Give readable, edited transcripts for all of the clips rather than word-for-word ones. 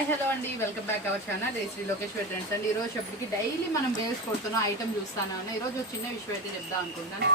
Hi hello అండి, welcome back our channel Shri Lokeshwari trends అండి. ఈ రోజు ఎప్పటికి డైలీ మనం బేల్స్ కొడుతున్న ఐటమ్ చూస్తాను. ఈ రోజు చిన్న విషయం అయితే చెప్దాం అనుకుంటున్నాను.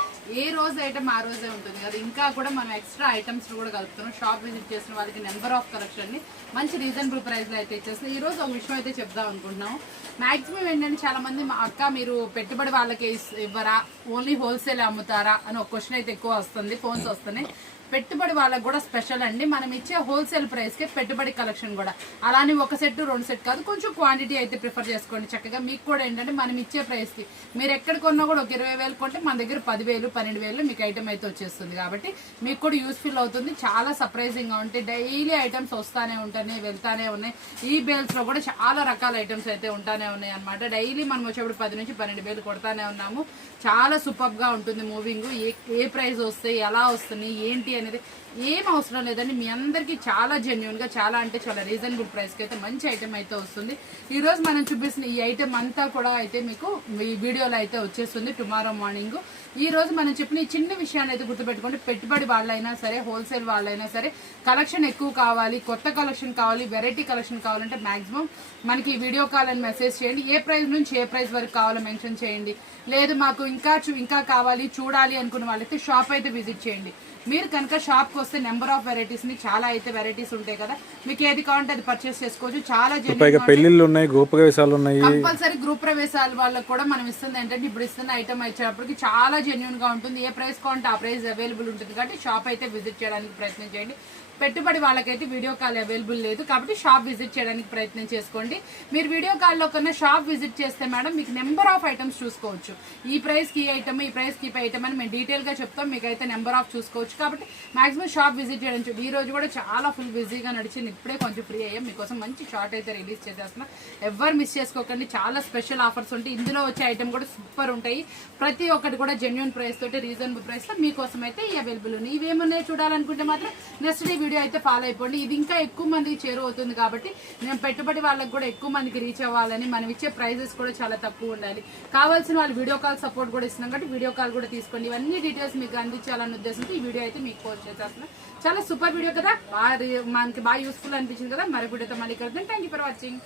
ఏ రోజు ఐటమ్ ఆ రోజే ఉంటుంది కదా, ఇంకా కూడా మనం ఎక్స్ట్రా ఐటమ్స్ కూడా కలుపుతున్నాం. షాప్ విజిట్ చేసిన వాళ్ళకి నెంబర్ ఆఫ్ కలెక్షన్ ని మంచి రీజనబుల్ ప్రైస్ లో అయితే ఇచ్చేస్తుంది. ఈ రోజు ఒక విషయం అయితే చెప్దాం అనుకుంటున్నాం. మాక్సిమం ఏంటంటే చాలా మంది మా అక్క మీరు పెట్టుబడి వాళ్ళకి ఇవ్వరా, ఓన్లీ హోల్సేల్ అమ్ముతారా అని ఒక క్వశ్చన్ అయితే ఎక్కువ వస్తుంది, ఫోన్స్ వస్తున్నాయి. పెట్టుబడి వాళ్ళకి కూడా స్పెషల్ అండి. మనం ఇచ్చే హోల్సేల్ ప్రైస్ కి పెట్టుబడి కలెక్షన్ కూడా అలానే ఒక సెట్ రెండు సెట్ కాదు, కొంచెం క్వాంటిటీ అయితే ప్రిఫర్ చేసుకోండి చక్కగా. మీకు కూడా ఏంటంటే మనం ఇచ్చే ప్రైస్ కి మీరు ఎక్కడ కొన్నా కూడా ఒక 20,000 కొంటే మన దగ్గర 10,000 12,000 మీకు ఐటమ్ అయితే వచ్చేస్తుంది. కాబట్టి మీకు కూడా యూస్ఫుల్ అవుతుంది. చాలా సర్ప్రైజింగ్ గా ఉంటాయి. డైలీ ఐటమ్స్ వస్తానే ఉంటాయి, వెళ్తానే ఉన్నాయి. ఈ బేల్స్ లో కూడా చాలా రకాల ఐటమ్స్ అయితే ఉంటానే ఉన్నాయి అనమాట. డైలీ మనం వచ్చేప్పుడు 10 నుంచి 12,000 కొడతానే ఉన్నాము. చాలా సూపర్ గా ఉంటుంది మూవింగ్. ఏ ప్రైస్ వస్తాయి, ఎలా వస్తుంది, ఏంటి అనేది ఏం అవసరం లేదండి. మీ అందరికి చాలా జెన్యున్ గా, చాలా అంటే చాలా రీజనబుల్ ప్రైస్ కి అయితే మంచి ఐటమ్ అయితే వస్తుంది. ఈ రోజు మనం చూపిస్తున్న ఈ ఐటమ్ అంతా కూడా అయితే మీకు ఈ వీడియోలో అయితే వచ్చేస్తుంది టుమారో మార్నింగ్. ఈ రోజు మనం చెప్పిన ఈ చిన్న విషయాన్ని అయితే గుర్తుపెట్టుకోండి. పెట్టుబడి వాళ్ళైనా సరే, హోల్సేల్ వాళ్ళైనా సరే, కలెక్షన్ ఎక్కువ కావాలి, కొత్త కలెక్షన్ కావాలి, వెరైటీ కలెక్షన్ కావాలంటే మాక్సిమం మనకి వీడియో కాల్ అని మెసేజ్ చేయండి. ఏ ప్రైస్ నుంచి ఏ ప్రైస్ వరకు కావాలో మెన్షన్ చేయండి. లేదు మాకు ఇంకా కావాలి చూడాలి అనుకున్న వాళ్ళైతే షాప్ అయితే విజిట్ చేయండి. మీరు కనుక షాప్ కి వస్తే నెంబర్ ఆఫ్ వెరైటీస్ ని చాలా అయితే వెరైటీస్ ఉంటాయి కదా, మీకు ఏది కావాలంటే అది పర్చేస్ చేసుకోవచ్చు. చాలా పెళ్లిళ్ళు ఉన్నాయి, గృహ ప్రవేశాలు ఉన్నాయి. కంపల్సరీ గృహ ప్రవేశాల వాళ్ళకి కూడా మనం ఇస్తుంది ఏంటంటే ఇప్పుడు ఇస్తున్న ఐటమ్ వచ్చేటప్పటికి చాలా జెన్యున్ గా ఉంటుంది. ఏ ప్రైస్ కావాలంటే ఆ ప్రైస్ అవైలబుల్ ఉంటుంది. కాబట్టి షాప్ అయితే విజిట్ చేయడానికి ప్రయత్నం చేయండి. పెట్టుబడి వాళ్ళకైతే వీడియో కాల్ అవైలబుల్ లేదు కాబట్టి షాప్ విజిట్ చేయడానికి ప్రయత్నం చేసుకోండి. మీరు వీడియో కాల్లో కన్నా షాప్ విజిట్ చేస్తే మేడం మీకు నెంబర్ ఆఫ్ ఐటమ్స్ చూసుకోవచ్చు. ఈ ప్రైస్ కి ఐటమ్, ఈ ప్రైస్ కి ఐటమ్ అని మేము డీటెయిల్ గా చెప్తాం. మీకు అయితే నెంబర్ ఆఫ్ చూసుకోవచ్చు. కాబట్టి మాక్సిమం షాప్ విజిట్ చేయడం. ఈ రోజు కూడా చాలా ఫుల్ బిజీగా నడిచింది. ఇప్పుడే కొంచెం ఫ్రీ అయ్యాం. మీకోసం మంచి షార్ట్ అయితే రిలీజ్ చేసేస్తున్నా. ఎవరు మిస్ చేసుకోకండి. చాలా స్పెషల్ ఆఫర్స్ ఉంటాయి. ఇందులో వచ్చే ఐటమ్ కూడా సూపర్ ఉంటాయి. ప్రతి ఒక్కటి కూడా జెన్యున్ ప్రైస్ తోటి రీజనబుల్ ప్రైస్ లో మీకోసం అయితే అవైలబుల్ ఉన్నాయి. ఇవేమున్నాయి చూడాలనుకుంటే మాత్రం నెక్స్ట్ డే వీడియో అయితే ఫాలో అయిపోండి. ఇది ఇంకా ఎక్కువ మందికి చేరువవుతుంది కాబట్టి నేను పెట్టుబడి వాళ్ళకి కూడా ఎక్కువ మందికి రీచ్ అవ్వాలని మనం ఇచ్చే ప్రైజెస్ కూడా చాలా తక్కువ ఉండాలి. కావాల్సిన వాళ్ళు వీడియో కాల్ సపోర్ట్ కూడా ఇస్తున్నాం కాబట్టి వీడియో కాల్ కూడా తీసుకోండి. ఇవన్నీ డీటెయిల్స్ మీకు అందించాలన్న ఉద్దేశంతో ఈ వీడియో అయితే మీకు పోస్ట్ చేసేస్తున్నాను. చాలా సూపర్ వీడియో కదా, మనకి బాగా యూస్ఫుల్ అనిపించింది కదా. మరి వీడియోతో మళ్ళీ కలుద్దాం. Thank you for watching.